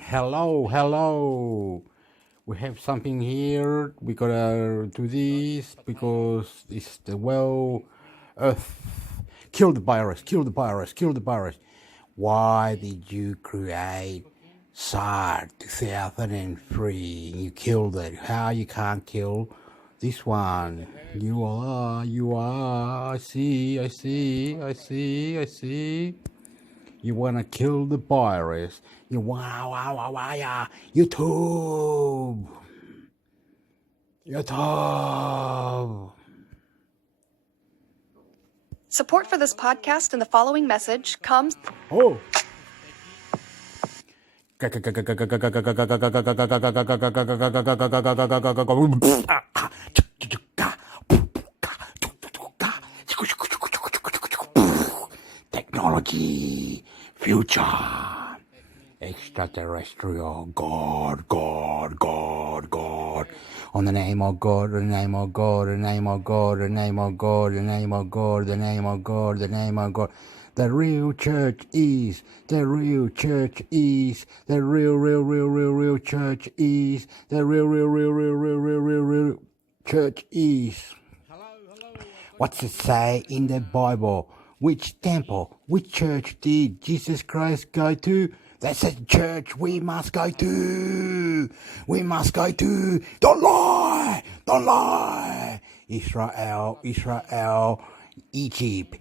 Hello. We have something here. We gotta do this because it's the Earth. Kill the virus. Why did you create SARS 2003? You killed it. How you can't kill this one? You are. I see. You wanna kill the virus. You YouTube. Support for this podcast and the following message comes. Oh. Technology, future, extraterrestrial, God. On the name of God, the name of God. The real church is, the real church is, the real church is, the real church is. What's it say in the Bible? Which temple, which church did Jesus Christ go to? That's a church we must go to. Don't lie. Israel. Egypt.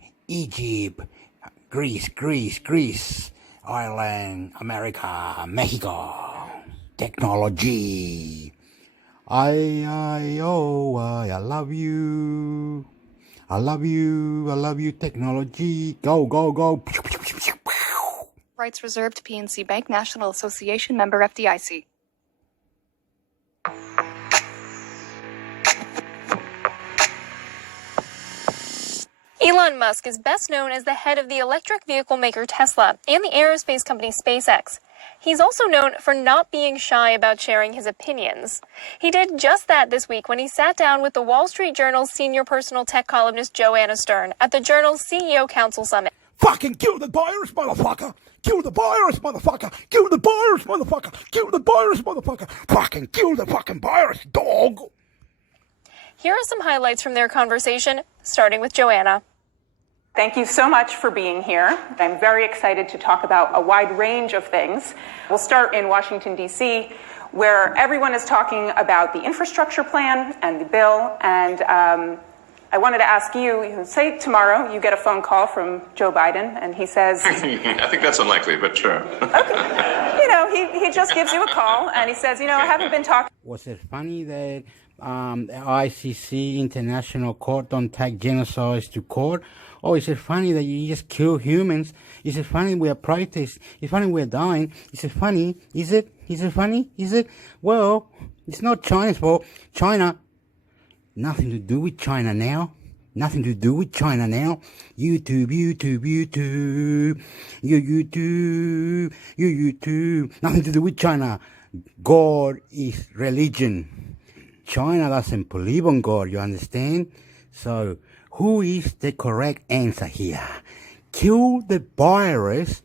Greece. Ireland, America, Mexico. Technology. I love you. I love you, technology. Go. Rights reserved to PNC Bank, National Association, member FDIC. Elon Musk is best known as the head of the electric vehicle maker Tesla and the aerospace company SpaceX. He's also known for not being shy about sharing his opinions. He did just that this week when he sat down with the Wall Street Journal's senior personal tech columnist Joanna Stern at the Journal's CEO Council Summit. Fucking kill the virus, motherfucker! Fucking kill the fucking virus, dog! Here are some highlights from their conversation, starting with Joanna. Thank you so much for being here. I'm very excited to talk about a wide range of things. We'll start in Washington, D.C., where everyone is talking about the infrastructure plan and the bill. And I wanted to ask you, say tomorrow you get a phone call from Joe Biden and he says... I think that's unlikely, but sure. Okay. He just gives you a call and he says, I haven't been talking... Was it funny that the ICC International Court don't take genocides to court? Oh, is it funny that you just kill humans? Is it funny we are protesting? Is it funny we're dying? Is it funny? Is it funny? Is it? Well, it's not China's fault. China, nothing to do with China now. YouTube. Nothing to do with China. God is religion. China doesn't believe on God, you understand? So, who is the correct answer here? Kill the virus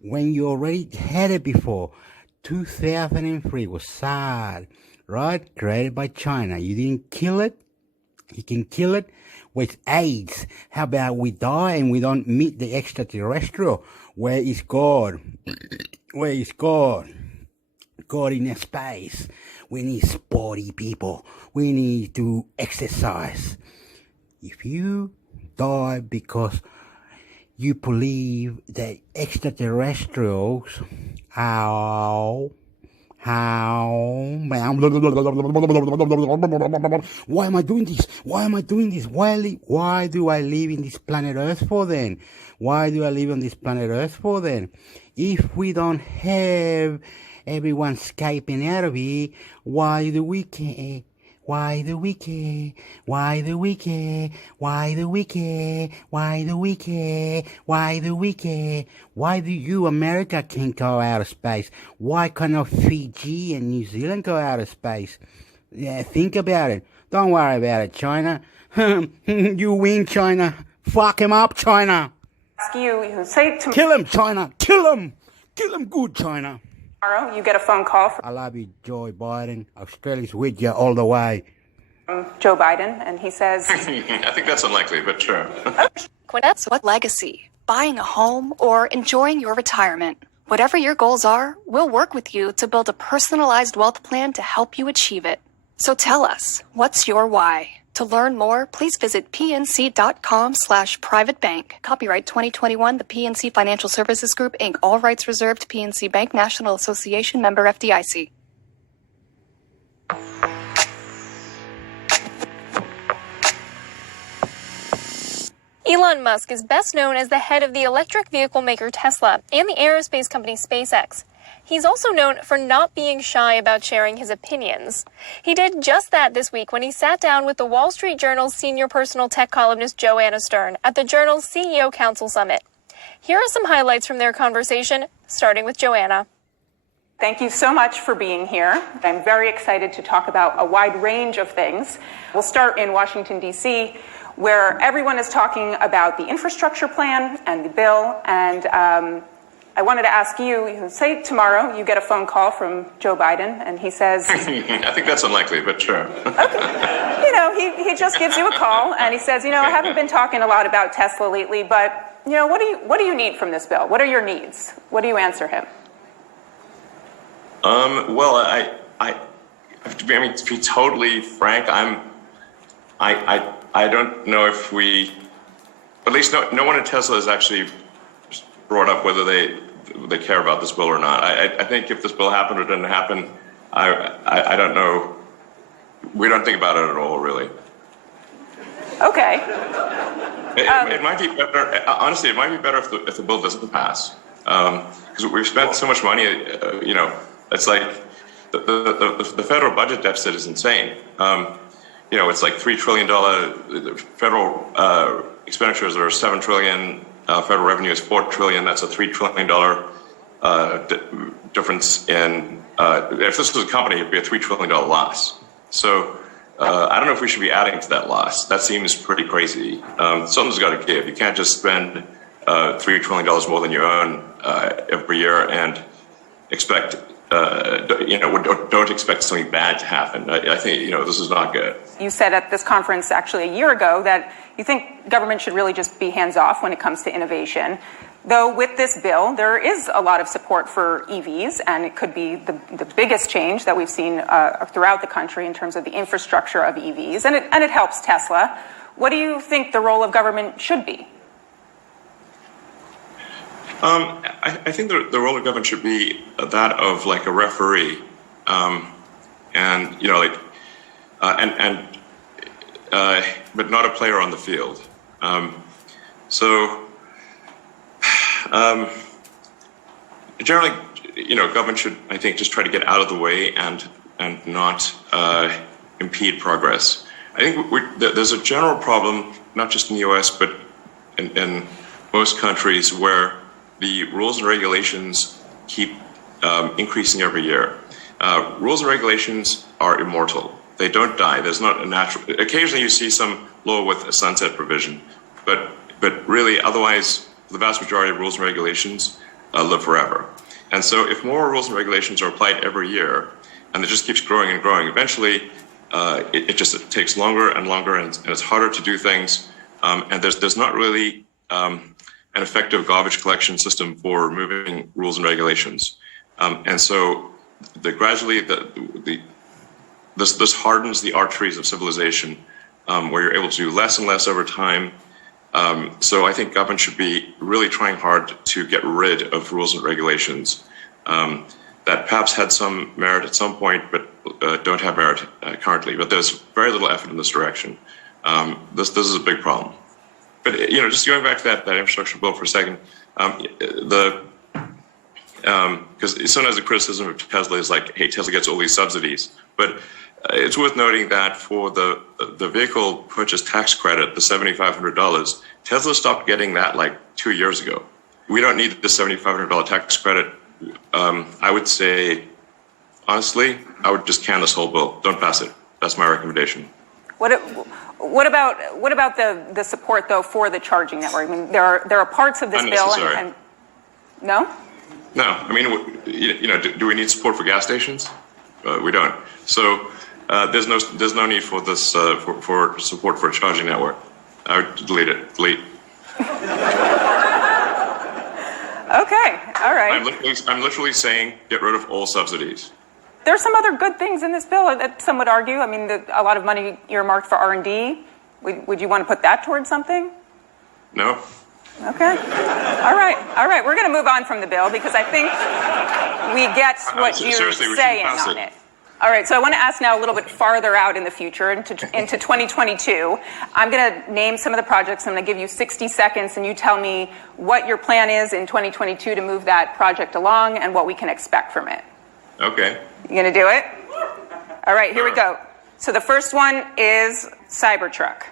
when you already had it before. 2003 was SARS, right? Created by China. You didn't kill it. You can kill it with AIDS. How about we die and we don't meet the extraterrestrial? Where is God? God in space. We need sporty people. We need to exercise. If you die because you believe that extraterrestrials why am I doing this? Why do I live in this planet Earth for then? If we don't have everyone escaping out of here, why do we care? Why do we care? Why do we care? Why do we care? Why do we care? Why do we care? Why do you, America, can't go out of space? Why cannot Fiji and New Zealand go out of space? Yeah, think about it. Don't worry about it, China. You win, China. Fuck him up, China. You say to Kill him, China. Kill him. Kill them good, China. Tomorrow, you get a phone call from I love you, Joe Biden. Australia's with you all the way. Joe Biden, and he says, I think that's unlikely, but sure. That's what legacy, buying a home, or enjoying your retirement. Whatever your goals are, we'll work with you to build a personalized wealth plan to help you achieve it. So tell us, what's your why? To learn more, please visit pnc.com/privatebank. Copyright 2021, the PNC Financial Services Group, Inc. All rights reserved. PNC Bank National Association, member FDIC. Elon Musk is best known as the head of the electric vehicle maker Tesla and the aerospace company SpaceX. He's also known for not being shy about sharing his opinions. He did just that this week when he sat down with the Wall Street Journal's senior personal tech columnist Joanna Stern at the Journal's CEO Council Summit. Here are some highlights from their conversation, starting with Joanna. thank you so much for being here. I'm very excited to talk about a wide range of things. We'll start in Washington, D.C., where everyone is talking about the infrastructure plan and the bill, and I wanted to ask you, say tomorrow you get a phone call from Joe Biden and he says, I think that's unlikely, but sure. okay. He just gives you a call and he says, I haven't been talking a lot about Tesla lately, but, what do you need from this bill? What are your needs? What do you answer him? Well, to be totally frank, I don't know if we, at least no one at Tesla has actually brought up whether they care about this bill or not. I think if this bill happened or didn't happen, I don't know. We don't think about it at all, really. Okay. It might be better. Honestly, it might be better if the bill doesn't pass, because we've spent so much money. It's like the federal budget deficit is insane. It's like $3 trillion. The federal expenditures are $7 trillion. Federal revenue is $4 trillion. That's a $3 trillion difference in. If this was a company, it'd be a $3 trillion loss. So I don't know if we should be adding to that loss. That seems pretty crazy. Something's got to give. You can't just spend $3 trillion more than you own every year and expect. Don't expect something bad to happen. I think this is not good. You said at this conference actually a year ago that you think government should really just be hands-off when it comes to innovation. Though with this bill, there is a lot of support for EVs, and it could be the biggest change that we've seen throughout the country in terms of the infrastructure of EVs, and it helps Tesla. What do you think the role of government should be? I think the role of government should be that of like a referee, but not a player on the field. Generally, government should, I think, just try to get out of the way and not impede progress. I think there's a general problem, not just in the U.S., but in most countries, where the rules and regulations keep increasing every year. Rules and regulations are immortal. They don't die. There's not a natural. Occasionally, you see some law with a sunset provision, but really, otherwise, the vast majority of rules and regulations live forever. And so, if more rules and regulations are applied every year, and it just keeps growing and growing, eventually, it takes longer and longer, and it's harder to do things. And there's not really an effective garbage collection system for removing rules and regulations. And so, gradually, this hardens the arteries of civilization, where you're able to do less and less over time. So I think government should be really trying hard to get rid of rules and regulations that perhaps had some merit at some point, but don't have merit currently. But there's very little effort in this direction. This is a big problem. But just going back to that infrastructure bill for a second, because sometimes the criticism of Tesla is like, hey, Tesla gets all these subsidies, but it's worth noting that for the vehicle purchase tax credit, the $7,500, Tesla stopped getting that like 2 years ago. We don't need the $7,500 tax credit. I would say, honestly, I would just can this whole bill. Don't pass it. That's my recommendation. What about the support though for the charging network? I mean, there are parts of this bill and no? No, I mean, do we need support for gas stations? We don't. So there's no need for this for support for a charging network. I would delete it. Delete. Okay, all right. I'm literally saying get rid of all subsidies. There's some other good things in this bill that some would argue. I mean, a lot of money earmarked for R&D. Would you want to put that towards something? No. Okay. All right. We're going to move on from the bill because I think we get what you're saying on it. All right, so I want to ask now a little bit farther out in the future, into 2022. I'm going to name some of the projects. I'm going to give you 60 seconds, and you tell me what your plan is in 2022 to move that project along and what we can expect from it. Okay. You going to do it? All right, here we go. So the first one is Cybertruck.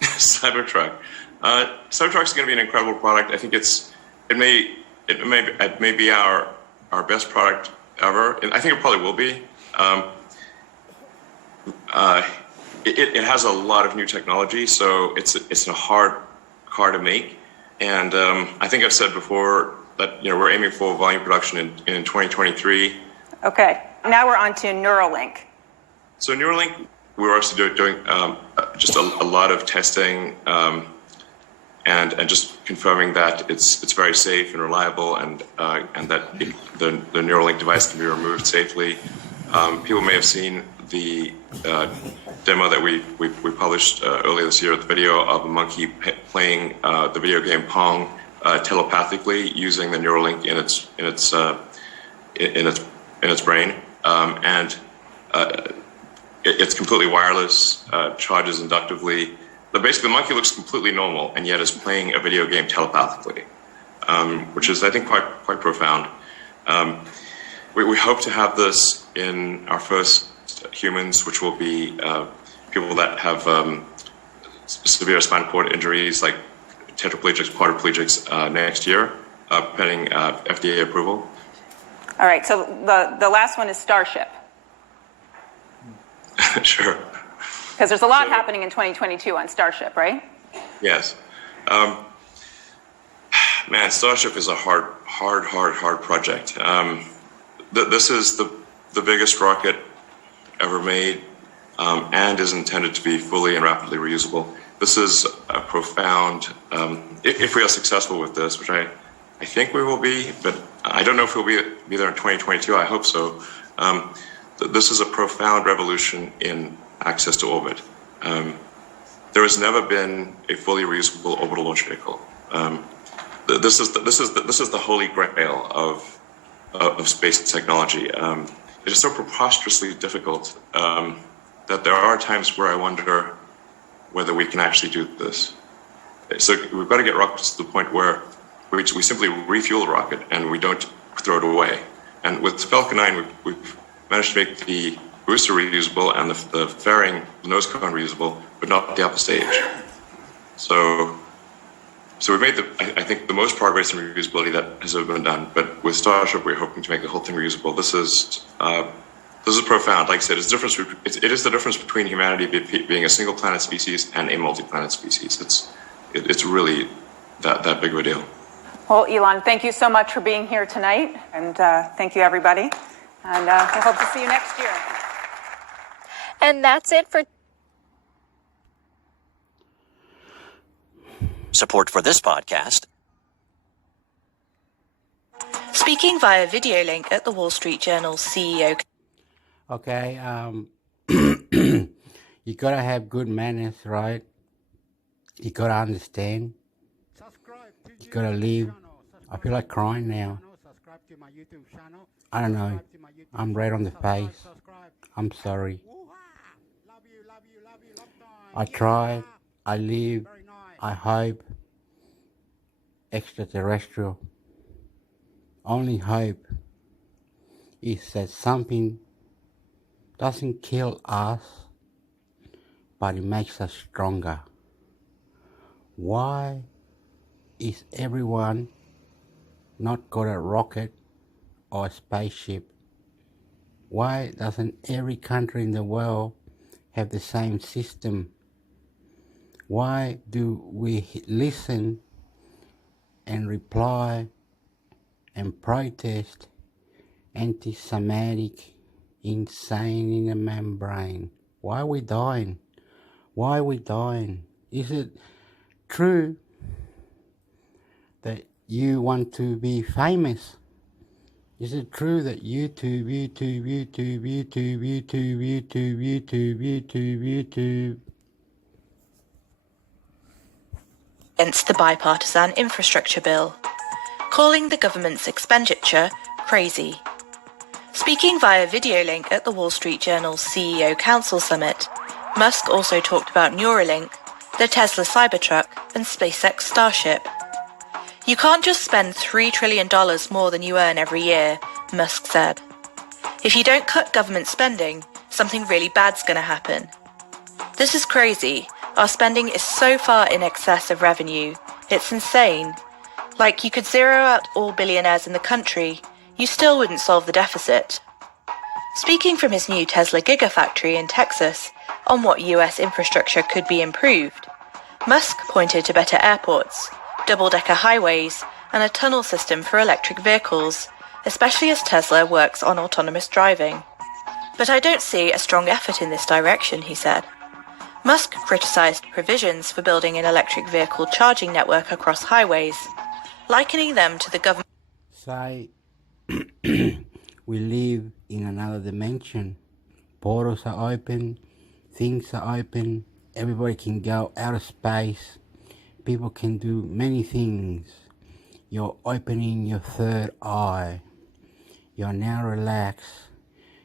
Cybertruck. Cybertruck is going to be an incredible product. I think it may be our best product ever. And I think it probably will be. It has a lot of new technology, so it's a hard car to make. And I think I've said before that we're aiming for volume production in 2023. Okay. Now we're on to Neuralink. So Neuralink, we're obviously doing just a lot of testing and just confirming that it's very safe and reliable, and that the Neuralink device can be removed safely. People may have seen the demo that we published earlier this year, the video of a monkey playing the video game Pong telepathically using the Neuralink in its brain, and it's completely wireless, charges inductively. But basically, the monkey looks completely normal, and yet is playing a video game telepathically, which is, I think, quite profound. We hope to have this in our first humans, which will be people that have severe spinal cord injuries, like tetraplegics, quadriplegics, next year, pending FDA approval. All right, so the last one is Starship. Sure. Because there's a lot happening in 2022 on Starship, right? Yes. Man, Starship is a hard project. This is the biggest rocket ever made, and is intended to be fully and rapidly reusable. This is a profound, if we are successful with this, which I think we will be, but I don't know if we'll be there in 2022. I hope so. This is a profound revolution in access to orbit. There has never been a fully reusable orbital launch vehicle. This is the holy grail of space technology. It is so preposterously difficult that there are times where I wonder whether we can actually do this. So we've got to get rockets to the point where we simply refuel the rocket and we don't throw it away. And with Falcon 9, we've managed to make the booster reusable and the fairing, the nose cone reusable, but not the upper stage. So we've made I think the most progress in reusability that has ever been done. But with Starship, we're hoping to make the whole thing reusable. This is profound. Like I said, it is the difference between humanity being a single planet species and a multi-planet species. It's really that big of a deal. Well, Elon, thank you so much for being here tonight, and thank you, everybody. And we hope to see you next year. And that's it for... Support for this podcast. Speaking via video link at the Wall Street Journal's CEO. Okay, you gotta have good manners, right? You gotta understand. You gotta live. I feel like crying now. I don't know. I'm red on the face. I'm sorry. I tried. I live. I hope. Extraterrestrial. Only hope is that something doesn't kill us, but it makes us stronger. Why is everyone not got a rocket or a spaceship? Why doesn't every country in the world have the same system? Why do we listen and reply and protest anti-Semitic insane in the membrane. Why are we dying? Why are we dying? Is it true that you want to be famous? Is it true that YouTube, against the bipartisan infrastructure bill, calling the government's expenditure crazy. Speaking via video link at the Wall Street Journal's CEO Council Summit, Musk also talked about Neuralink, the Tesla Cybertruck, and SpaceX Starship. You can't just spend $3 trillion more than you earn every year, Musk said. If you don't cut government spending, something really bad's going to happen. This is crazy. Our spending is so far in excess of revenue. It's insane. Like, you could zero out all billionaires in the country, you still wouldn't solve the deficit. Speaking from his new Tesla Gigafactory in Texas on what US infrastructure could be improved, Musk pointed to better airports, double-decker highways, and a tunnel system for electric vehicles, especially as Tesla works on autonomous driving. But I don't see a strong effort in this direction, he said. Musk criticized provisions for building an electric vehicle charging network across highways, likening them to the government. Say, we live in another dimension. Portals are open, things are open, everybody can go out of space. People can do many things. You're opening your third eye. You're now relaxed.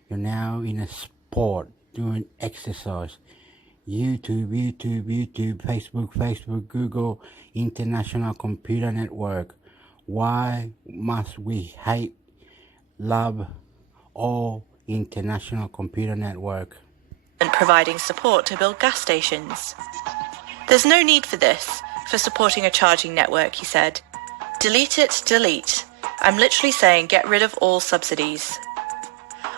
You're now in a sport, doing exercise. YouTube, Facebook, Google, International Computer Network. Why must we hate, love all International Computer Network? And providing support to build gas stations. There's no need for this, for supporting a charging network, he said. Delete it, delete. I'm literally saying get rid of all subsidies.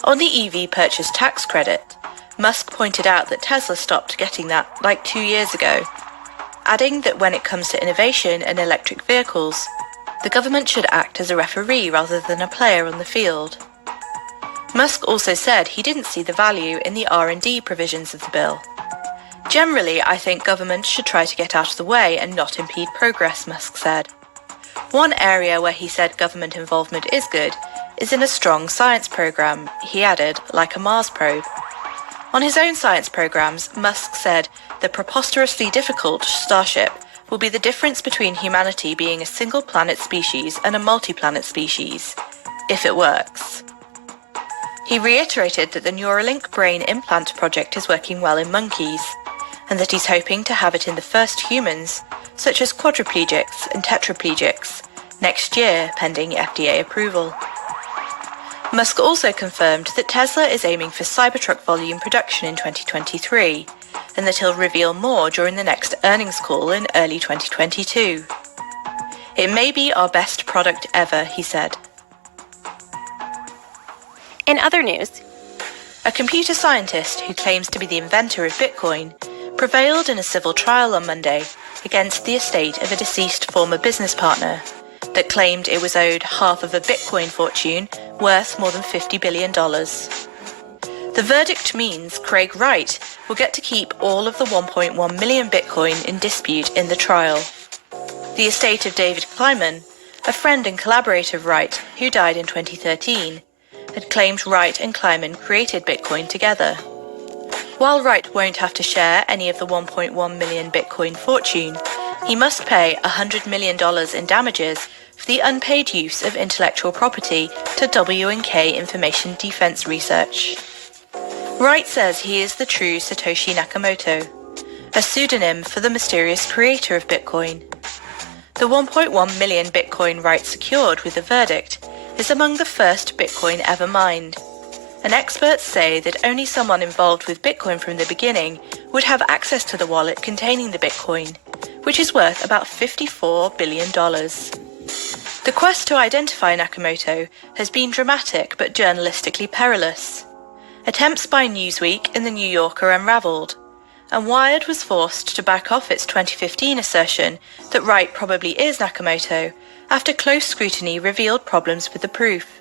On the EV purchase tax credit, Musk pointed out that Tesla stopped getting that like 2 years ago, adding that when it comes to innovation and electric vehicles, the government should act as a referee rather than a player on the field. Musk also said he didn't see the value in the R&D provisions of the bill. Generally, I think government should try to get out of the way and not impede progress, Musk said. One area where he said government involvement is good is in a strong science program, he added, like a Mars probe. On his own science programs, Musk said the preposterously difficult Starship will be the difference between humanity being a single planet species and a multi-planet species, if it works. He reiterated that the Neuralink brain implant project is working well in monkeys, and that he's hoping to have it in the first humans, such as quadriplegics and tetraplegics, next year pending FDA approval. Musk also confirmed that Tesla is aiming for Cybertruck volume production in 2023, and that he'll reveal more during the next earnings call in early 2022. It may be our best product ever, he said. In other news, a computer scientist who claims to be the inventor of Bitcoin prevailed in a civil trial on Monday against the estate of a deceased former business partner that claimed it was owed half of a Bitcoin fortune worth more than $50 billion. The verdict means Craig Wright will get to keep all of the 1.1 million Bitcoin in dispute in the trial. The estate of David Kleiman, a friend and collaborator of Wright who died in 2013, had claimed Wright and Kleiman created Bitcoin together. While Wright won't have to share any of the 1.1 million Bitcoin fortune, he must pay $100 million in damages for the unpaid use of intellectual property to W&K Information Defense Research. Wright says he is the true Satoshi Nakamoto, a pseudonym for the mysterious creator of Bitcoin. The 1.1 million Bitcoin Wright secured with the verdict is among the first Bitcoin ever mined, and experts say that only someone involved with Bitcoin from the beginning would have access to the wallet containing the Bitcoin, which is worth about $54 billion. The quest to identify Nakamoto has been dramatic but journalistically perilous. Attempts by Newsweek and The New Yorker unravelled, and Wired was forced to back off its 2015 assertion that Wright probably is Nakamoto after close scrutiny revealed problems with the proof.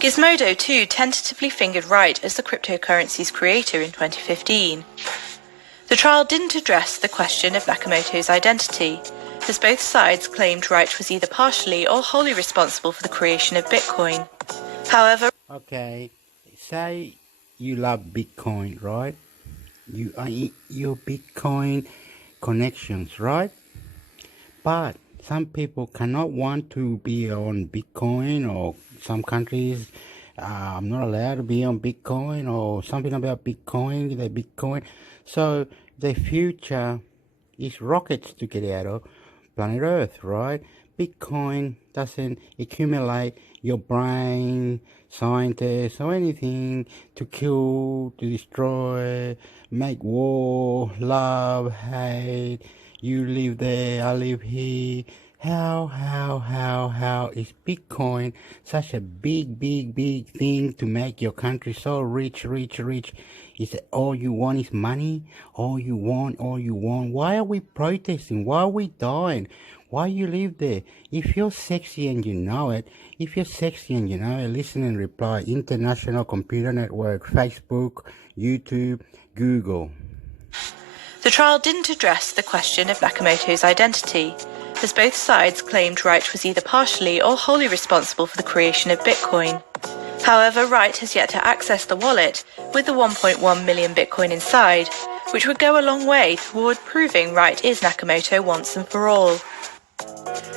Gizmodo too tentatively fingered Wright as the cryptocurrency's creator in 2015. The trial didn't address the question of Nakamoto's identity, as both sides claimed Wright was either partially or wholly responsible for the creation of Bitcoin. However, Okay, say you love Bitcoin, right? You are your Bitcoin connections, right? But some people cannot want to be on Bitcoin, or some countries I'm not allowed to be on Bitcoin, or something about Bitcoin, the Bitcoin. So the future is rockets to get out of planet Earth, right? Bitcoin doesn't accumulate your brain, scientists, or anything to kill, to destroy, make war, love, hate. You live there, I live here. How is Bitcoin such a big thing to make your country so rich? Is it all you want is money? All you want. Why are we protesting? Why are we dying? Why you live there? If you're sexy and you know it, listen and reply. International Computer Network, Facebook, YouTube, Google. the trial didn't address the question of Nakamoto's identity, as both sides claimed Wright was either partially or wholly responsible for the creation of Bitcoin. However, Wright has yet to access the wallet with the 1.1 million Bitcoin inside, which would go a long way toward proving Wright is Nakamoto once and for all.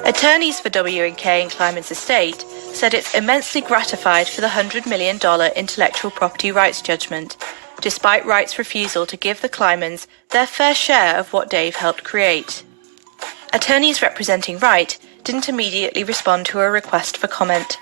Attorneys for W&K and Kleiman's estate said it's immensely gratified for the $100 million intellectual property rights judgment, despite Wright's refusal to give the Kleimans their fair share of what Dave helped create. Attorneys representing Wright didn't immediately respond to a request for comment.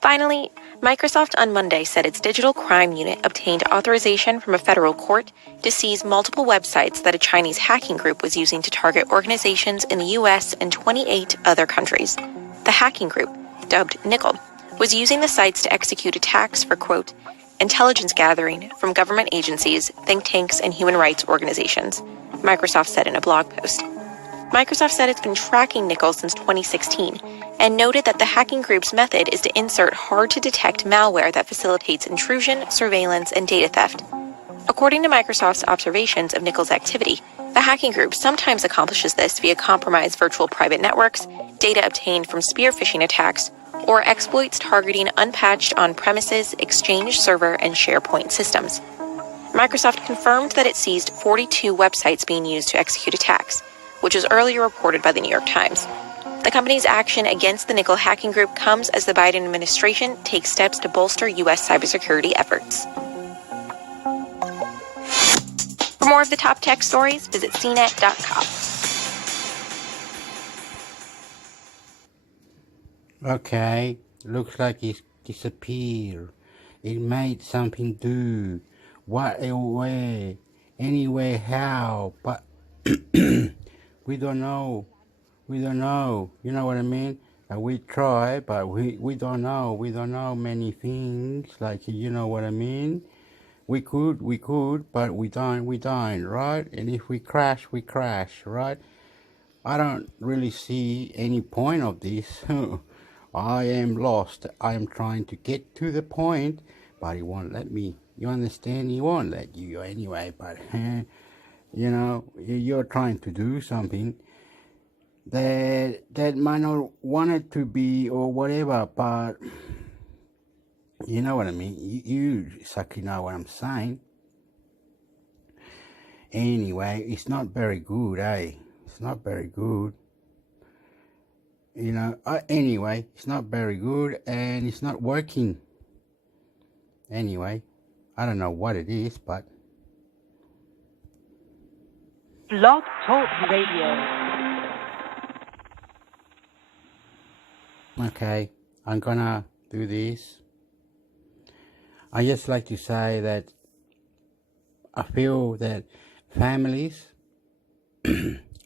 Finally, Microsoft on Monday said its digital crime unit obtained authorization from a federal court to seize multiple websites that a Chinese hacking group was using to target organizations in the U.S. and 28 other countries. The hacking group, dubbed Nickel, was using the sites to execute attacks for, quote, intelligence gathering from government agencies, think tanks, and human rights organizations, Microsoft said in a blog post. Microsoft said it's been tracking Nickel since 2016 and noted that the hacking group's method is to insert hard-to-detect malware that facilitates intrusion, surveillance, and data theft. According to Microsoft's observations of Nickel's activity, the hacking group sometimes accomplishes this via compromised virtual private networks, data obtained from spear phishing attacks, or exploits targeting unpatched on-premises, Exchange server, and SharePoint systems. Microsoft confirmed that it seized 42 websites being used to execute attacks, which was earlier reported by the New York Times. The company's action against the Nickel hacking group comes as the Biden administration takes steps to bolster U.S. cybersecurity efforts. For more of the top tech stories, visit cnet.com. Okay, looks like it disappeared. It made something do. What, where, anyway, how, but we don't know. You know what I mean? We try, but we don't know. We don't know many things, like, you know what I mean? We could, but we don't, right? And if we crash, right? I don't really see any point of this. I am lost. I am trying to get to the point, but he won't let me. You understand? He won't let you anyway, but, you know, you're trying to do something that might not want it to be or whatever, but you know what I mean. You sucky know what I'm saying. Anyway, it's not very good, eh? It's not very good. You know, anyway, it's not very good and it's not working. Anyway, I don't know what it is, but... Blog Talk Radio. Okay, I'm gonna do this. I just like to say that I feel that families,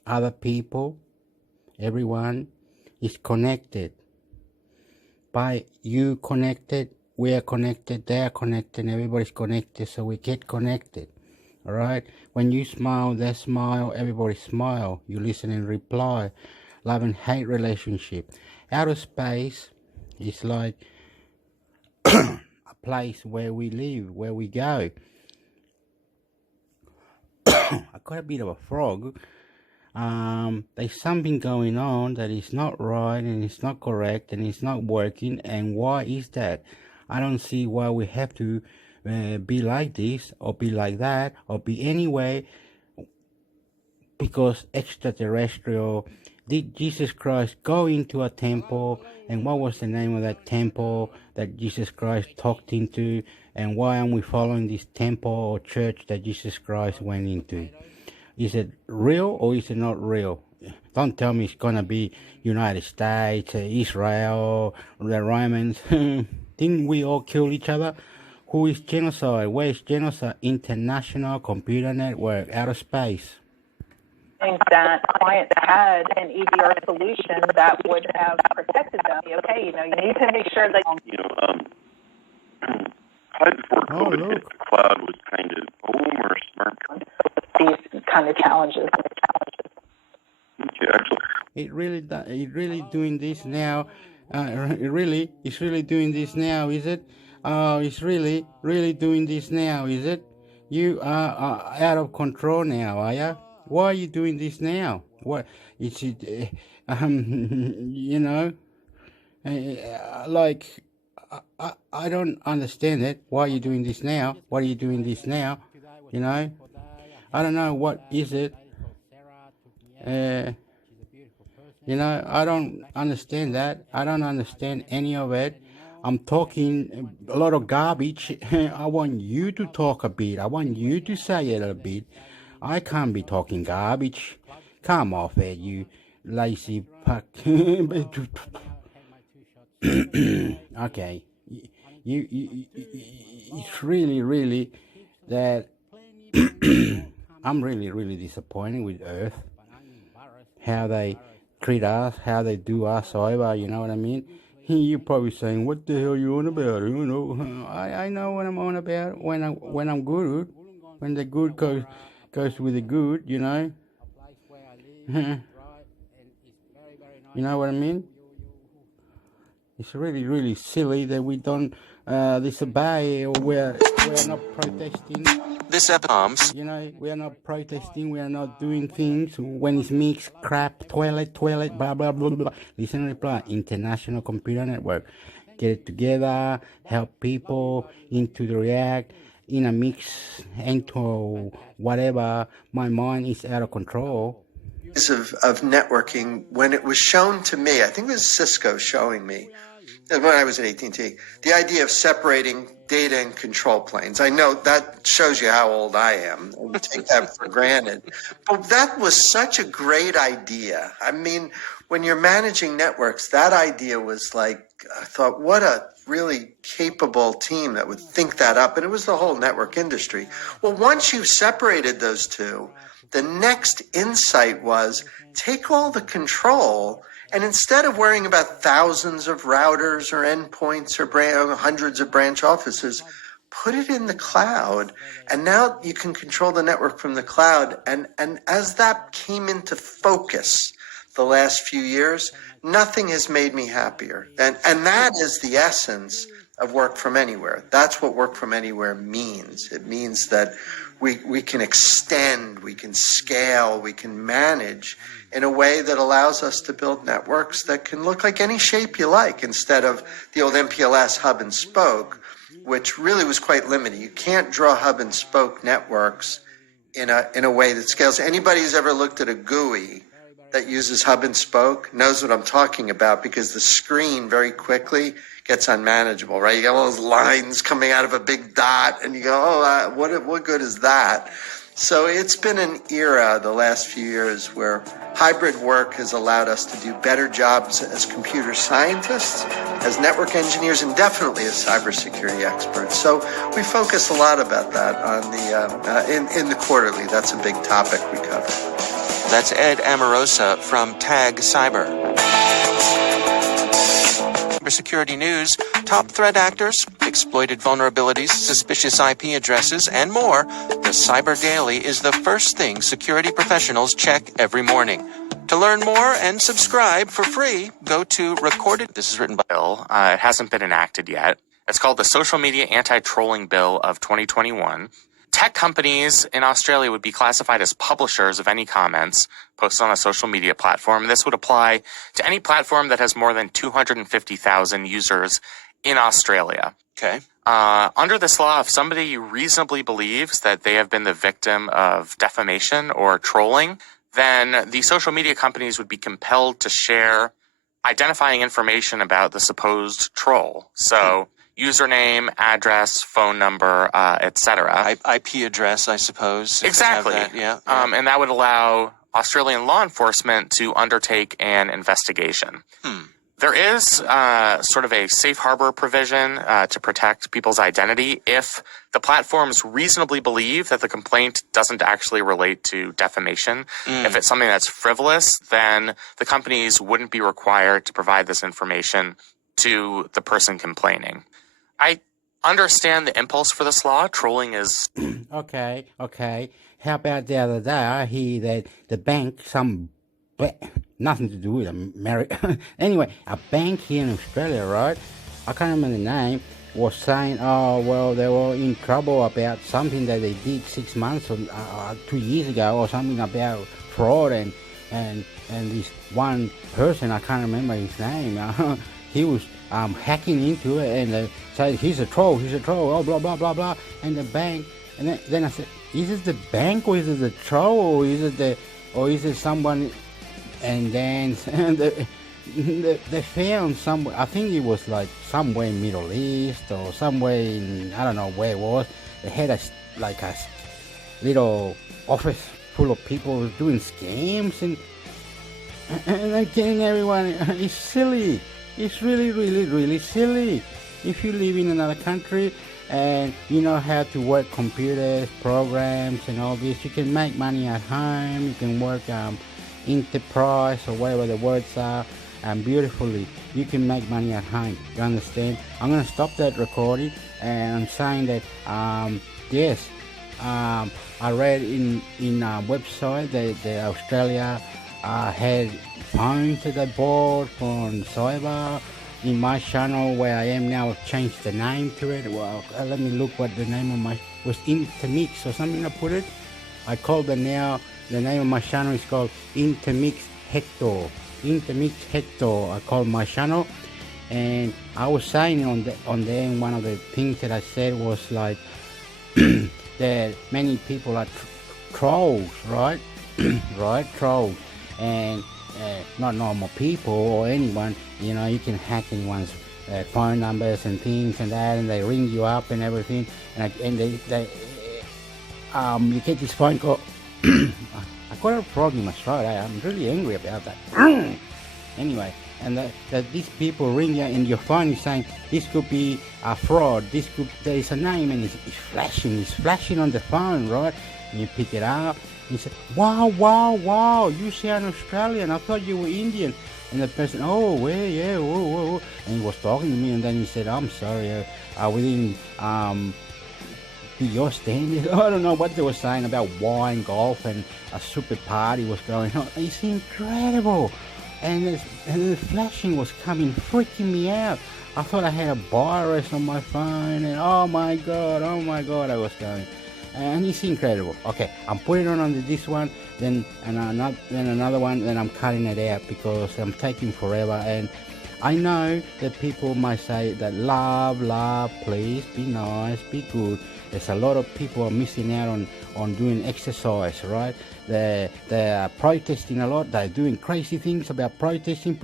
other people, everyone is connected. By you connected, we are connected, they are connected, everybody's connected, so we get connected. All right. When you smile, they smile. Everybody smile. You listen and reply. Love and hate relationship. Outer space is like a place where we live, where we go. I got a bit of a frog. There's something going on that is not right and it's not correct and it's not working. And why is that? I don't see why we have to be like this or be like that or be anyway, because extraterrestrial. Did Jesus Christ go into a temple, and what was the name of that temple that Jesus Christ talked into, and why aren't we following this temple or church that Jesus Christ went into? Is it real or is it not real? Don't tell me it's gonna be United States, Israel, the Romans. Didn't we all kill each other? Who is genocide? Where is genocide? International Computer Network, outer space. Think that clients had an EDR solution that would have protected them. Okay, you need to make sure that right before COVID hit, the cloud was kind of boom or smart. These kind of challenges. Okay, excellent. It really doing this now. It's really doing this now, is it? It's really doing this now, is it? You are out of control now, are ya? Why are you doing this now? What? It's like I don't understand it. Why are you doing this now? What are you doing this now? I don't know what is it. I don't understand that. I don't understand any of it. I'm talking a lot of garbage. I want you to talk a bit. I want you to say it a bit. I can't be talking garbage. Come off it, you lazy fuck. Okay. It's really that I'm really disappointed with Earth. How they treat us, how they do us over, you know what I mean? You're probably saying, what the hell are you on about? I know what I'm on about when I'm good. When the good goes with the good, You know what I mean? It's really silly that we don't disobey, or we're not protesting. This episodes. We are not protesting. We are not doing things when it's mixed crap, toilet, blah blah blah blah. Listen and reply. International Computer Network. Get it together. Help people into the React. In a mix into whatever. My mind is out of control. Of networking, when it was shown to me, I think it was Cisco showing me, when I was at AT&T, the idea of separating data and control planes. I know that shows you how old I am. I take that for granted. But that was such a great idea. I mean, when you're managing networks, that idea was like, I thought, what a really capable team that would think that up. And it was the whole network industry. Well, once you've separated those two, the next insight was take all the control, and instead of worrying about thousands of routers or endpoints or hundreds of branch offices, put it in the cloud. And now you can control the network from the cloud. And as that came into focus the last few years, nothing has made me happier. And that is the essence of work from anywhere. That's what work from anywhere means. It means that we can extend, we can scale, we can manage in a way that allows us to build networks that can look like any shape you like, instead of the old MPLS hub and spoke, which really was quite limited. You can't draw hub and spoke networks in a way that scales. Anybody who's ever looked at a GUI that uses hub and spoke knows what I'm talking about, because the screen very quickly gets unmanageable, right? You got all those lines coming out of a big dot, and you go, what good is that? So it's been an era the last few years where hybrid work has allowed us to do better jobs as computer scientists, as network engineers, and definitely as cybersecurity experts. So we focus a lot about that on the in the quarterly. That's a big topic we cover. That's Ed Amorosa from Tag Cyber. Cybersecurity news, top threat actors, exploited vulnerabilities, suspicious IP addresses, and more, the Cyber Daily is the first thing security professionals check every morning. To learn more and subscribe for free, go to Recorded. This is written by Bill. It hasn't been enacted yet. It's called the Social Media Anti-Trolling Bill of 2021. Tech companies in Australia would be classified as publishers of any comments posted on a social media platform. This would apply to any platform that has more than 250,000 users in Australia. Okay. Under this law, if somebody reasonably believes that they have been the victim of defamation or trolling, then the social media companies would be compelled to share identifying information about the supposed troll. So username, address, phone number, etc. IP address, I suppose. Exactly. Yeah. And that would allow Australian law enforcement to undertake an investigation. There is sort of a safe harbor provision to protect people's identity if the platforms reasonably believe that the complaint doesn't actually relate to defamation. If it's something that's frivolous, then the companies wouldn't be required to provide this information to the person complaining. I understand the impulse for this law. Trolling is... Okay. How about the other day, I hear that the bank, nothing to do with America. Anyway, a bank here in Australia, right? I can't remember the name, was saying, oh, well, they were in trouble about something that they did 6 months or 2 years ago or something about fraud and this one person, I can't remember his name, he was hacking into it and they said, he's a troll, oh, blah, blah, blah, blah. And the bank, and then I said, is it the bank or is it the troll or is it someone? And then they found some, I think it was like somewhere in Middle East or somewhere in, I don't know where it was. They had a little office full of people doing scams and they're getting everyone. It's silly. It's really, really, really silly. If you live in another country and you know how to work computers, programs and all this, you can make money at home, you can work enterprise or whatever the words are, and beautifully you can make money at home. You understand? I'm going to stop that recording and I'm saying that yes, I read in a website that Australia had phones that they bought from cyber. In my channel where I am now, I've changed the name to it. Well, let me look what the name of my was, intermix or something. I put it. I called the name of my channel is called intermix hector. Intermix hector. I called my channel, and I was saying on there, and one of the things that I said was like that many people are trolls, right? Right, trolls, and not normal people or anyone. You know, you can hack anyone's phone numbers and things and that, and they ring you up and everything, and they you get this phone call. I got a frog in my throat. I'm really angry about that. Anyway, and that these people ring you and your phone is saying this could be a fraud. There is a name and it's flashing on the phone, right? And you pick it up. And you say, wow, you sound Australian. I thought you were Indian. And the person, oh, well, yeah, whoa. And he was talking to me, and then he said, I'm sorry, we didn't do your standards. I don't know what they were saying about wine, golf, and a super party was going on. It's incredible. And the flashing was coming, freaking me out. I thought I had a virus on my phone, and oh my god, I was going. And it's incredible. Okay, I'm putting it on this one, then another one, then I'm cutting it out because I'm taking forever. And I know that people might say that love, please be nice, be good. There's a lot of people are missing out on doing exercise, right? They're protesting a lot. They're doing crazy things about protesting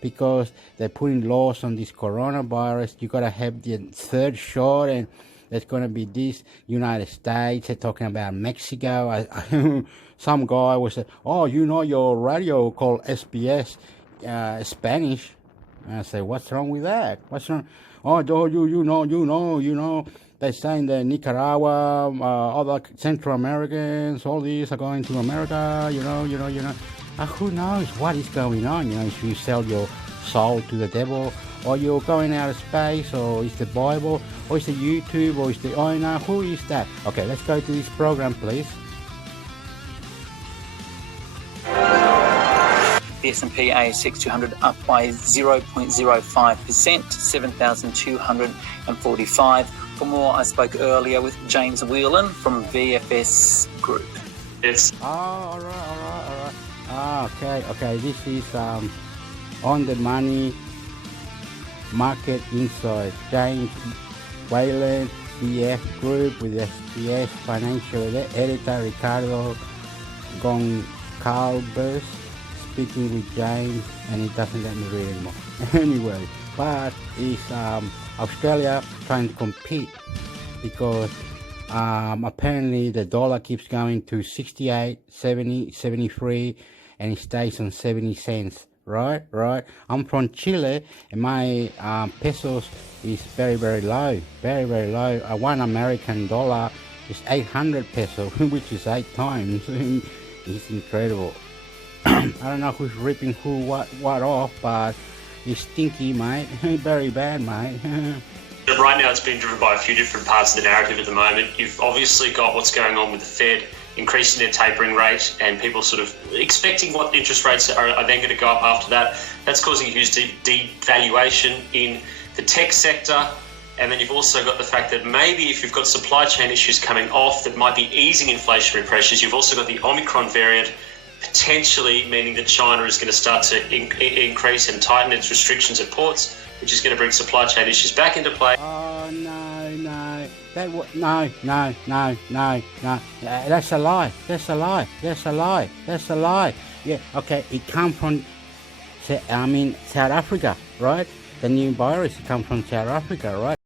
because they're putting laws on this coronavirus. You gotta have the third shot, and there's gonna be this United States. They're talking about Mexico. Some guy was saying, oh, you know your radio called SBS Spanish. And I say, what's wrong with that? What's wrong? Oh, you know, they're saying that Nicaragua, other Central Americans, all these are going to America, you know. Who knows what is going on, you know, if you sell your soul to the devil or you're going out of space, or is the Bible, or is the YouTube, or is the owner? Who is that? Okay, let's go to this program, please. The S&P ASX 200 up by 0.05%, 7,245. For more, I spoke earlier with James Whelan from VFS Group. It's all right. Okay. This is on the money market insight. James Whelan, VF Group, with SPS financial editor Ricardo Goncalves, speaking with James, and he doesn't let me read anymore. Anyway, but it's Australia trying to compete because apparently the dollar keeps going to 68, 70, 73, and it stays on 70 cents. Right. I'm from Chile, and my pesos is very, very low. Very, very low. One American dollar is 800 pesos, which is 8 times. It's incredible. I don't know who's ripping what off, but it's stinky, mate. Very bad, mate. Right now it's being driven by a few different parts of the narrative at the moment. You've obviously got what's going on with the Fed increasing their tapering rate, and people sort of expecting what interest rates are then going to go up after that. That's causing a huge devaluation in the tech sector. And then you've also got the fact that maybe if you've got supply chain issues coming off that might be easing inflationary pressures, you've also got the Omicron variant potentially meaning that China is going to start to increase and tighten its restrictions at ports, which is going to bring supply chain issues back into play. Oh, no. No. That's a lie. Yeah, okay, it comes from, South Africa, right? The new virus comes from South Africa, right?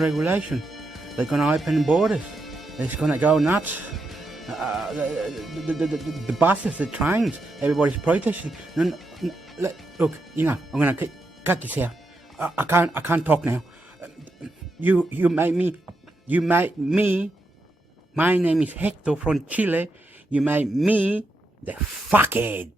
Regulation. They're going to open borders. It's going to go nuts. The buses, the trains, everybody's protesting. No, look, I'm going to cut this out. I can't talk now. You made me. My name is Hector from Chile. You made me the fuckhead.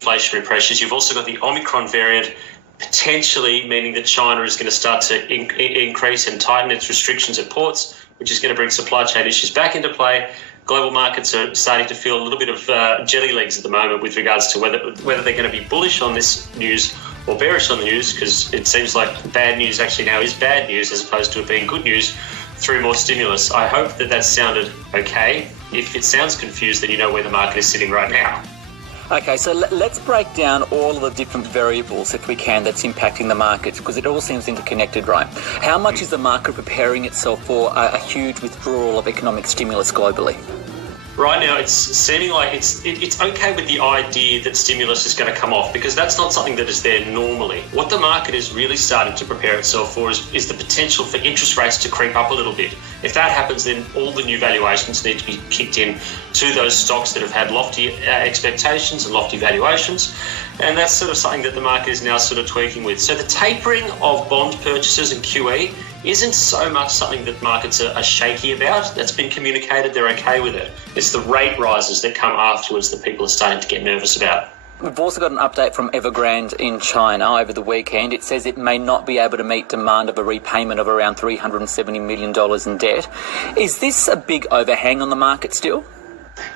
Inflationary pressures. You've also got the Omicron variant potentially meaning that China is going to start to increase and tighten its restrictions at ports, which is going to bring supply chain issues back into play. Global markets are starting to feel a little bit of jelly legs at the moment with regards to whether they're going to be bullish on this news or bearish on the news, because it seems like bad news actually now is bad news as opposed to it being good news through more stimulus. I hope that sounded okay. If it sounds confused, then you know where the market is sitting right now. Okay, so let's break down all of the different variables, if we can, that's impacting the markets, because it all seems interconnected, right? How much is the market preparing itself for a huge withdrawal of economic stimulus globally? right now it's seeming like it's okay with the idea that stimulus is going to come off, because that's not something that is there normally. What the market is really starting to prepare itself for is the potential for interest rates to creep up a little bit. If that happens, then all the new valuations need to be kicked in to those stocks that have had lofty expectations and lofty valuations. And that's sort of something that the market is now sort of tweaking with. So the tapering of bond purchases and QE isn't so much something that markets are shaky about. That's been communicated, they're okay with it. It's the rate rises that come afterwards that people are starting to get nervous about. We've also got an update from Evergrande in China over the weekend. It says it may not be able to meet demand of a repayment of around $370 million in debt. Is this a big overhang on the market still?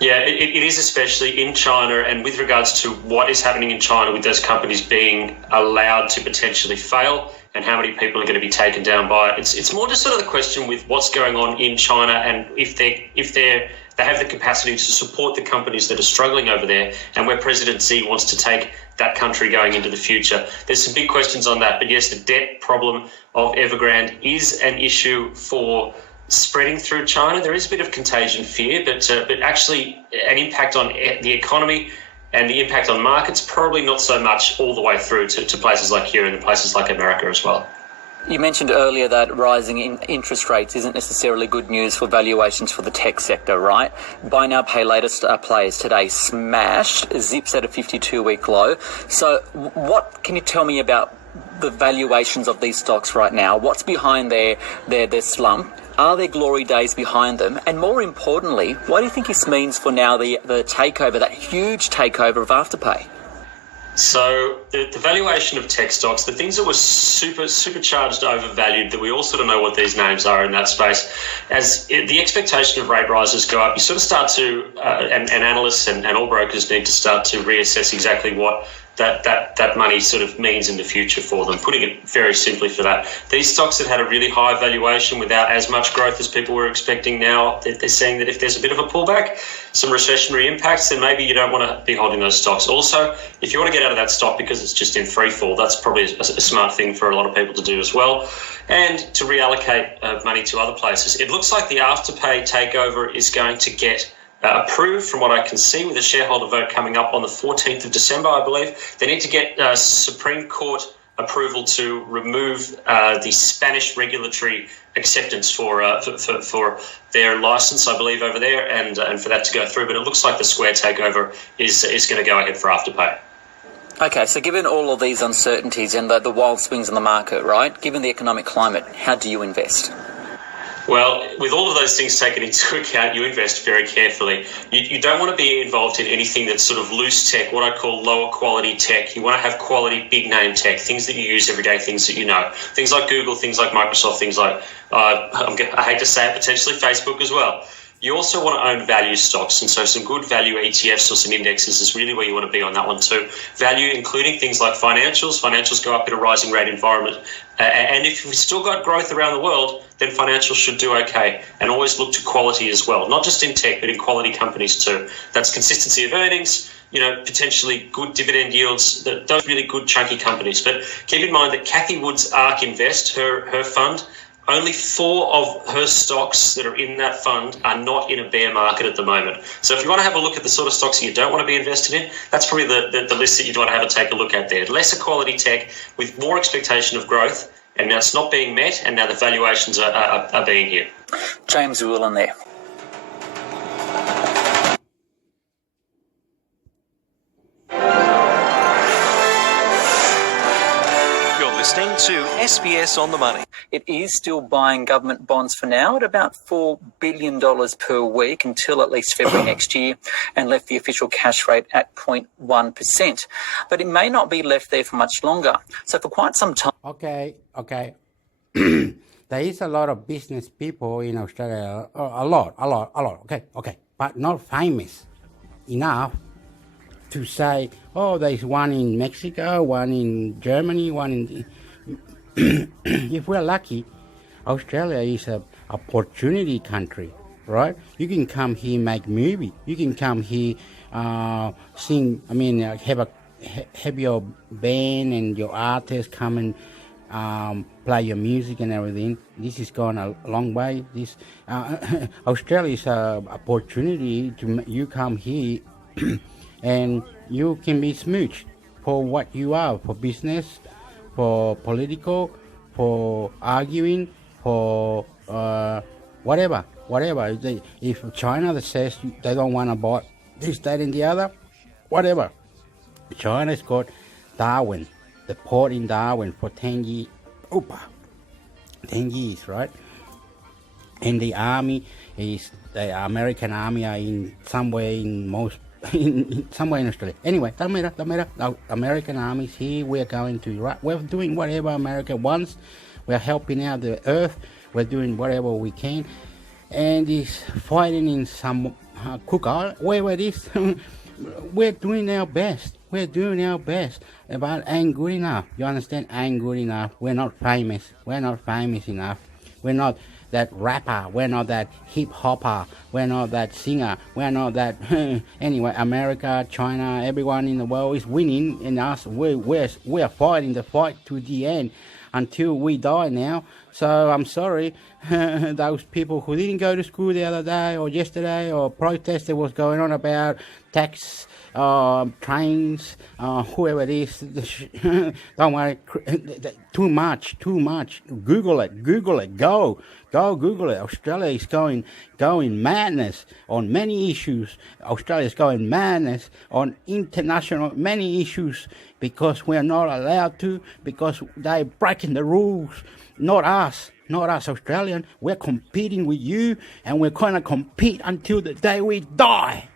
Yeah, it is, especially in China, and with regards to what is happening in China with those companies being allowed to potentially fail and how many people are going to be taken down by it. It's more just sort of the question with what's going on in China and if they have the capacity to support the companies that are struggling over there, and where President Xi wants to take that country going into the future. There's some big questions on that. But yes, the debt problem of Evergrande is an issue for spreading through China. There is a bit of contagion fear, but actually an impact on the economy and the impact on markets, probably not so much all the way through to places like here and places like America as well. You mentioned earlier that rising interest rates isn't necessarily good news for valuations for the tech sector, right? Buy now, pay later players today smashed, Zip's at a 52-week low. So what can you tell me about the valuations of these stocks right now? What's behind their slump? Are there glory days behind them? And more importantly, what do you think this means for now the takeover, that huge takeover of Afterpay? So the valuation of tech stocks, the things that were supercharged, overvalued, that we all sort of know what these names are in that space, as the expectation of rate rises go up, you sort of start to, and analysts and all brokers need to start to reassess exactly what that money sort of means in the future for them. Putting it very simply for that, these stocks that had a really high valuation without as much growth as people were expecting, now they're saying that if there's a bit of a pullback, some recessionary impacts, then maybe you don't want to be holding those stocks. Also, if you want to get out of that stock because it's just in free fall, that's probably a smart thing for a lot of people to do as well, and to reallocate money to other places. It looks like the Afterpay takeover is going to get approved, from what I can see, with a shareholder vote coming up on the 14th of December, I believe. They need to get Supreme Court approval to remove the Spanish regulatory acceptance for their license, I believe, over there, and for that to go through. But it looks like the Square takeover is going to go ahead for Afterpay. Okay, so given all of these uncertainties and the wild swings in the market, right, given the economic climate, how do you invest? Well, with all of those things taken into account, you invest very carefully. You don't want to be involved in anything that's sort of loose tech, what I call lower quality tech. You want to have quality, big name tech, things that you use every day, things that you know. Things like Google, things like Microsoft, things like, I hate to say it, potentially Facebook as well. You also want to own value stocks, and so some good value ETFs or some indexes is really where you want to be on that one too. Value, including things like financials. Financials go up in a rising rate environment. And if we've still got growth around the world, then financials should do okay. And always look to quality as well, not just in tech, but in quality companies too. That's consistency of earnings, potentially good dividend yields, those really good chunky companies. But keep in mind that Cathy Wood's ARK Invest, her fund, only 4 of her stocks that are in that fund are not in a bear market at the moment. So if you want to have a look at the sort of stocks you don't want to be invested in, that's probably the list that you'd want to have a take a look at there. Lesser quality tech with more expectation of growth, and now it's not being met, and now the valuations are being hit. James Woolen there. Listening to SBS On The Money. It is still buying government bonds for now at about $4 billion per week until at least February next year, and left the official cash rate at 0.1%. But it may not be left there for much longer. So for quite some time... Okay. There is a lot of business people in Australia, a lot, okay, but not famous enough to say, oh, there's one in Mexico, one in Germany, one in... If we're lucky, Australia is a opportunity country, right? You can come here, make movie. You can come here, sing. Have your band and your artists come and play your music and everything. This is going a long way. This Australia's opportunity to you come here and you can be smooched for what you are, for business, for political, for arguing, for whatever. If China says they don't want to buy this, that, and the other, whatever. China's got Darwin, the port in Darwin for 10 years. 10 years, right? And the army is the American army are in somewhere in somewhere in Australia. Anyway, don't matter. The American army's here. We're going to Iraq. We're doing whatever America wants. We're helping out the earth. We're doing whatever we can. And he's fighting in some Cook Island, wherever it is. We're doing our best. But ain't good enough. You understand? Ain't good enough. We're not famous. We're not famous enough. We're not that rapper. We're not that hip hopper. We're not that singer. We're not that. Anyway, America, China, everyone in the world is winning, and us, we're fighting the fight to the end until we die now. So I'm sorry, those people who didn't go to school the other day or yesterday or protested was going on about tax, trains, whoever it is. Don't worry, too much. Google it. Go Google it. Australia is going madness on many issues. Australia is going madness on international many issues because we're not allowed to, because they're breaking the rules. Not us, Australian. We're competing with you, and we're going to compete until the day we die.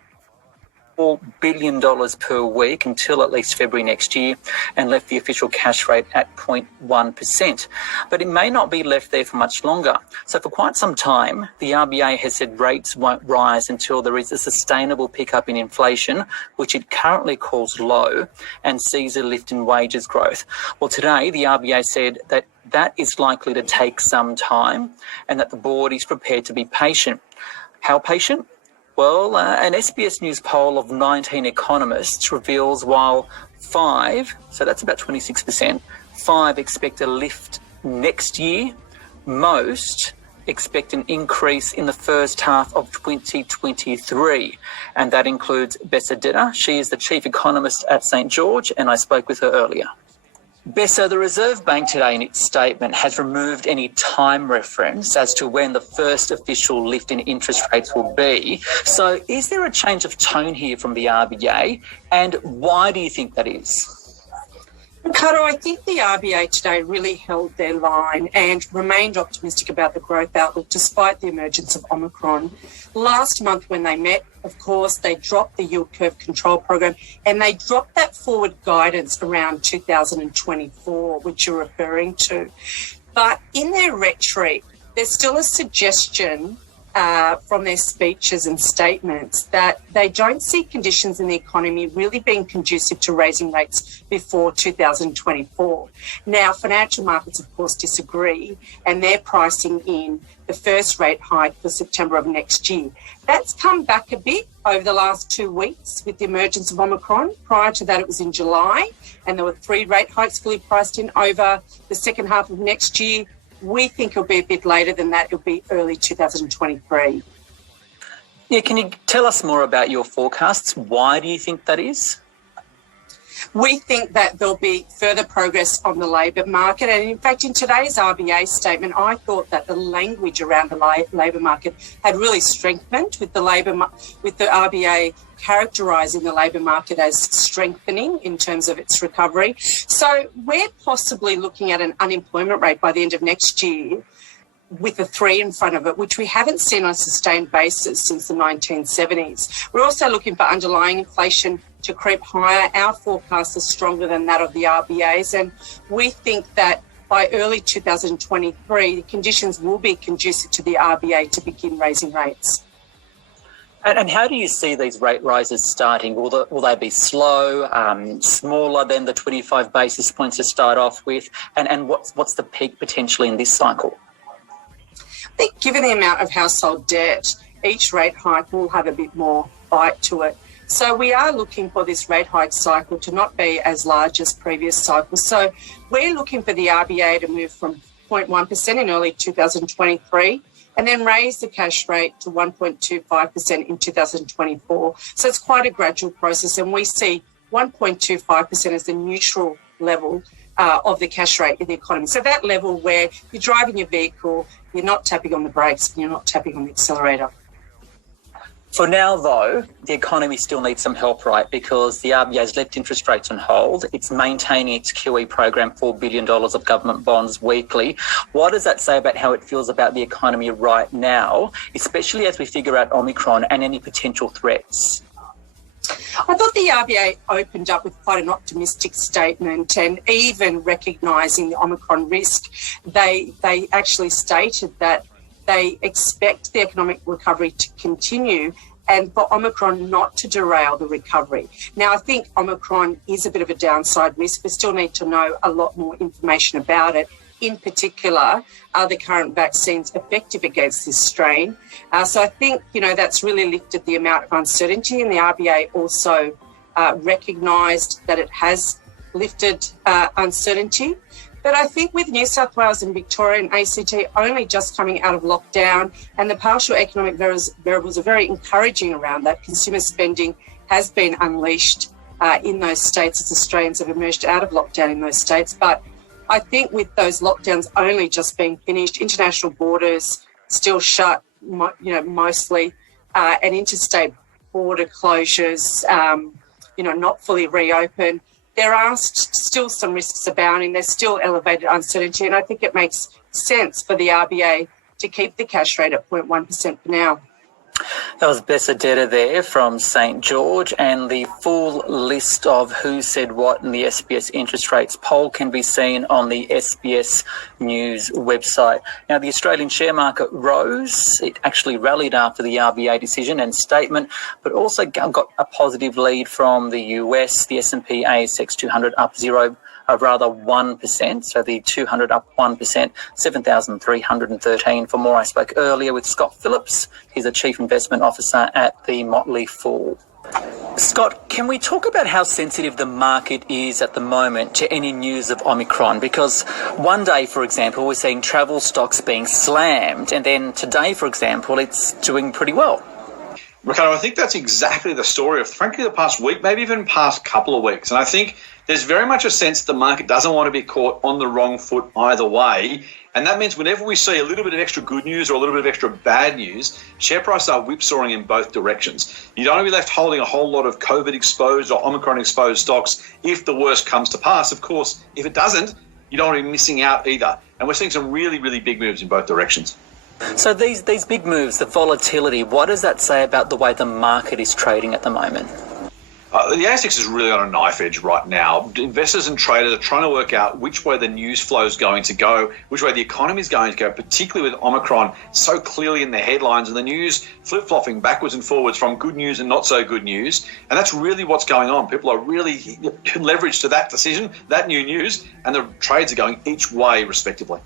$4 billion per week until at least February next year, and left the official cash rate at 0.1%. But it may not be left there for much longer. So for quite some time, the RBA has said rates won't rise until there is a sustainable pickup in inflation, which it currently calls low, and sees a lift in wages growth. Well, today, the RBA said that is likely to take some time, and that the board is prepared to be patient. How patient? Well, an SBS News poll of 19 economists reveals while 5, so that's about 26%, 5 expect a lift next year, most expect an increase in the first half of 2023. And that includes Bessa Detta. She is the chief economist at St. George, and I spoke with her earlier. Bessa, the Reserve Bank today in its statement has removed any time reference as to when the first official lift in interest rates will be. So is there a change of tone here from the RBA, and why do you think that is? Ricardo, I think the RBA today really held their line and remained optimistic about the growth outlook despite the emergence of Omicron. Last month when they met, of course, they dropped the yield curve control program and they dropped that forward guidance around 2024, which you're referring to. But in their rhetoric, there's still a suggestion from their speeches and statements that they don't see conditions in the economy really being conducive to raising rates before 2024. Now, financial markets, of course, disagree, and they're pricing in the first rate hike for September of next year. That's come back a bit over the last 2 weeks with the emergence of Omicron. Prior to that, it was in July, and there were 3 rate hikes fully priced in over the second half of next year. We think it'll be a bit later than that. It'll be early 2023. Yeah, can you tell us more about your forecasts? Why do you think that is? We think that there'll be further progress on the labour market. And in fact, in today's RBA statement, I thought that the language around the labour market had really strengthened with the RBA characterising the labour market as strengthening in terms of its recovery. So we're possibly looking at an unemployment rate by the end of next year with a 3 in front of it, which we haven't seen on a sustained basis since the 1970s. We're also looking for underlying inflation to creep higher. Our forecasts are stronger than that of the RBA's, and we think that by early 2023, the conditions will be conducive to the RBA to begin raising rates. And how do you see these rate rises starting? Will they be slow, smaller than the 25 basis points to start off with? And what's the peak potentially in this cycle? I think given the amount of household debt, each rate hike will have a bit more bite to it. So we are looking for this rate hike cycle to not be as large as previous cycles. So we're looking for the RBA to move from 0.1% in early 2023 and then raise the cash rate to 1.25% in 2024. So it's quite a gradual process, and we see 1.25% as the neutral level of the cash rate in the economy. So that level where you're driving your vehicle, you're not tapping on the brakes, and you're not tapping on the accelerator. For now, though, the economy still needs some help, right? Because the RBA has left interest rates on hold. It's maintaining its QE program, $4 billion of government bonds weekly. What does that say about how it feels about the economy right now, especially as we figure out Omicron and any potential threats? I thought the RBA opened up with quite an optimistic statement, and even recognising the Omicron risk, they actually stated that they expect the economic recovery to continue and for Omicron not to derail the recovery. Now, I think Omicron is a bit of a downside risk. We still need to know a lot more information about it. In particular, are the current vaccines effective against this strain? So I think, that's really lifted the amount of uncertainty, and the RBA also recognised that it has lifted uncertainty. But I think with New South Wales and Victoria and ACT only just coming out of lockdown, and the partial economic variables are very encouraging around that, consumer spending has been unleashed in those states as Australians have emerged out of lockdown in those states. But I think with those lockdowns only just being finished, international borders still shut, mostly, and interstate border closures, not fully reopened, there are still some risks abounding. There's still elevated uncertainty, and I think it makes sense for the RBA to keep the cash rate at 0.1% for now. That was Bessedetta there from St. George, and the full list of who said what in the SBS interest rates poll can be seen on the SBS News website. Now, the Australian share market rose. It actually rallied after the RBA decision and statement, but also got a positive lead from the US, the S&P ASX 200 up 1%. So the 200 up 1%, 7,313. For more, I spoke earlier with Scott Phillips. He's a Chief Investment Officer at the Motley Fool. Scott, can we talk about how sensitive the market is at the moment to any news of Omicron? Because one day, for example, we're seeing travel stocks being slammed, and then today, for example, it's doing pretty well. Ricardo, I think that's exactly the story of, frankly, the past week, maybe even past couple of weeks. And I think there's very much a sense the market doesn't want to be caught on the wrong foot either way. And that means whenever we see a little bit of extra good news or a little bit of extra bad news, share prices are whipsawing in both directions. You don't want to be left holding a whole lot of COVID-exposed or Omicron-exposed stocks if the worst comes to pass. Of course, if it doesn't, you don't want to be missing out either. And we're seeing some really, really big moves in both directions. So these big moves, the volatility, what does that say about the way the market is trading at the moment? The ASX is really on a knife edge right now. Investors and traders are trying to work out which way the news flow is going to go, which way the economy is going to go, particularly with Omicron so clearly in the headlines and the news flip-flopping backwards and forwards from good news and not so good news. And that's really what's going on. People are really leveraged to that decision, that new news, and the trades are going each way respectively.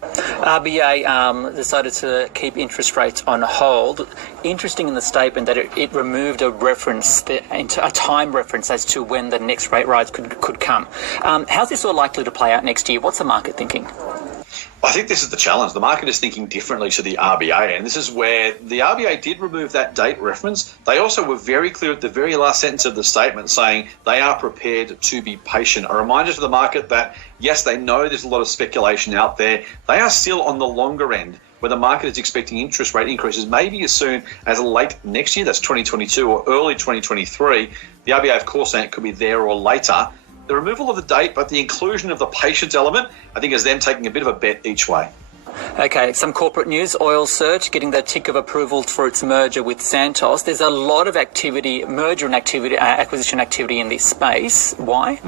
RBA decided to keep interest rates on hold. Interesting in the statement that it removed a reference, a time reference as to when the next rate rise could come. How's this all likely to play out next year? What's the market thinking? I think this is the challenge. The market is thinking differently to the RBA, and this is where the RBA did remove that date reference. They also were very clear at the very last sentence of the statement saying they are prepared to be patient. A reminder to the market that, yes, they know there's a lot of speculation out there. They are still on the longer end, where the market is expecting interest rate increases maybe as soon as late next year, that's 2022, or early 2023. The RBA, of course, saying it could be there or later. The removal of the date, but the inclusion of the patience element, I think, is them taking a bit of a bet each way. Okay, some corporate news. Oil Search getting the tick of approval for its merger with Santos. There's a lot of activity, merger and acquisition activity in this space. Why?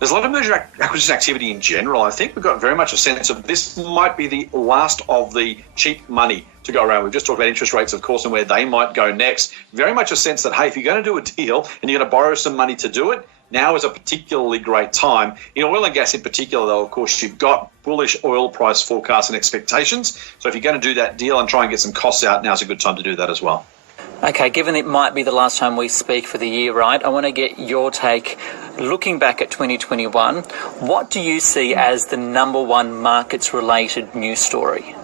There's a lot of merger acquisition activity in general. I think we've got very much a sense of this might be the last of the cheap money to go around. We've just talked about interest rates, of course, and where they might go next. Very much a sense that, hey, if you're going to do a deal and you're going to borrow some money to do it, now is a particularly great time. In oil and gas in particular, though, of course, you've got bullish oil price forecasts and expectations. So if you're going to do that deal and try and get some costs out, now's a good time to do that as well. Okay, given it might be the last time we speak for the year, right, I want to get your take. Looking back at 2021, what do you see as the number one markets-related news story?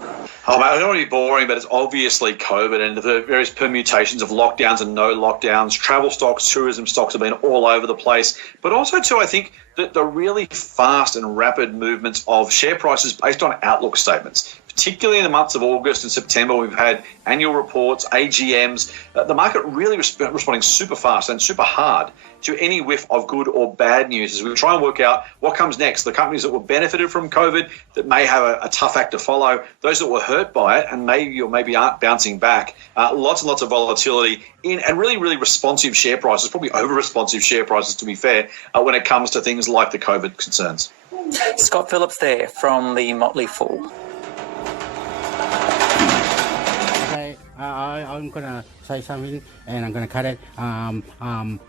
Oh, mate, I don't want to be boring, but it's obviously COVID and the various permutations of lockdowns and no lockdowns. Travel stocks, tourism stocks have been all over the place. But also, too, I think that the really fast and rapid movements of share prices based on outlook statements, particularly in the months of August and September, we've had annual reports, AGMs, the market really responding super fast and super hard to any whiff of good or bad news as we try and work out what comes next. The companies that were benefited from COVID that may have a tough act to follow, those that were hurt by it and maybe aren't bouncing back. Lots and lots of volatility in and really, really responsive share prices, probably over-responsive share prices to be fair, when it comes to things like the COVID concerns. Scott Phillips there from the Motley Fool. I'm gonna say something and I'm gonna cut it. I'm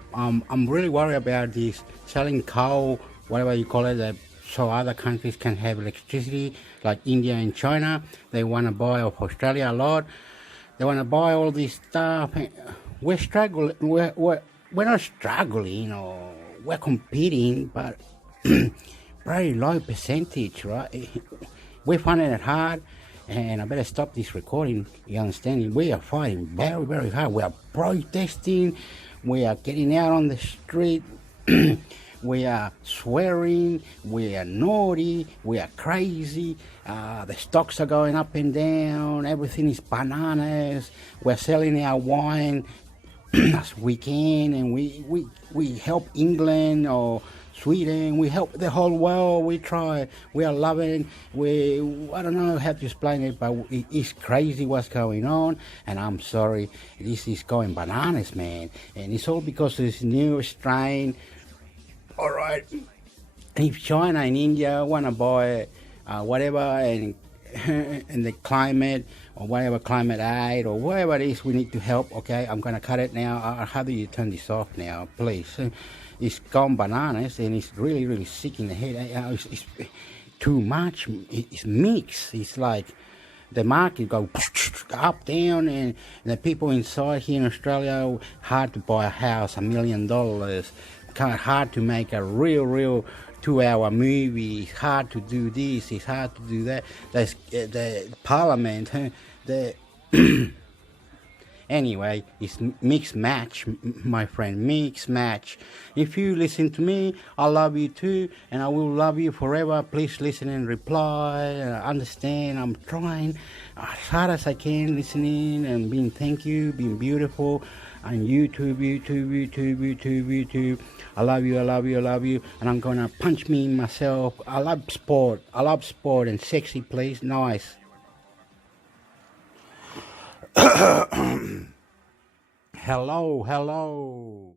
really worried about this selling coal, whatever you call it, so other countries can have electricity, like India and China. They want to buy off Australia a lot. They want to buy all this stuff. We're struggling. We're not struggling, or we're competing, but very low percentage, right? We're finding it hard. And I better stop this recording. You understand? We are fighting very, very hard. We are protesting. We are getting out on the street. We are swearing. We are naughty. We are crazy. The stocks are going up and down. Everything is bananas. We're selling our wine as we can, and we help England or Sweden. We help the whole world. We try. We are loving. I don't know how to explain it, but it's crazy what's going on. And I'm sorry, this is going bananas, man. And it's all because of this new strain. All right. If China and India want to buy whatever and the climate or whatever, climate aid or whatever it is, we need to help. Okay, I'm gonna cut it now. How do you turn this off now, please? It's gone bananas and it's really, really sick in the head. It's too much. It's mixed. It's like the market go up, down, and the people inside here in Australia, hard to buy a house, $1 million. Kind of hard to make a real 2-hour movie. It's hard to do this. It's hard to do that. There's the parliament. Anyway, it's mixed match, my friend, mixed match. If you listen to me, I love you too, and I will love you forever. Please listen and reply, understand. I'm trying as hard as I can, listening and being thank you, being beautiful, and YouTube. I love you, and I'm gonna punch me in myself. I love sport and sexy, please, nice. Hello.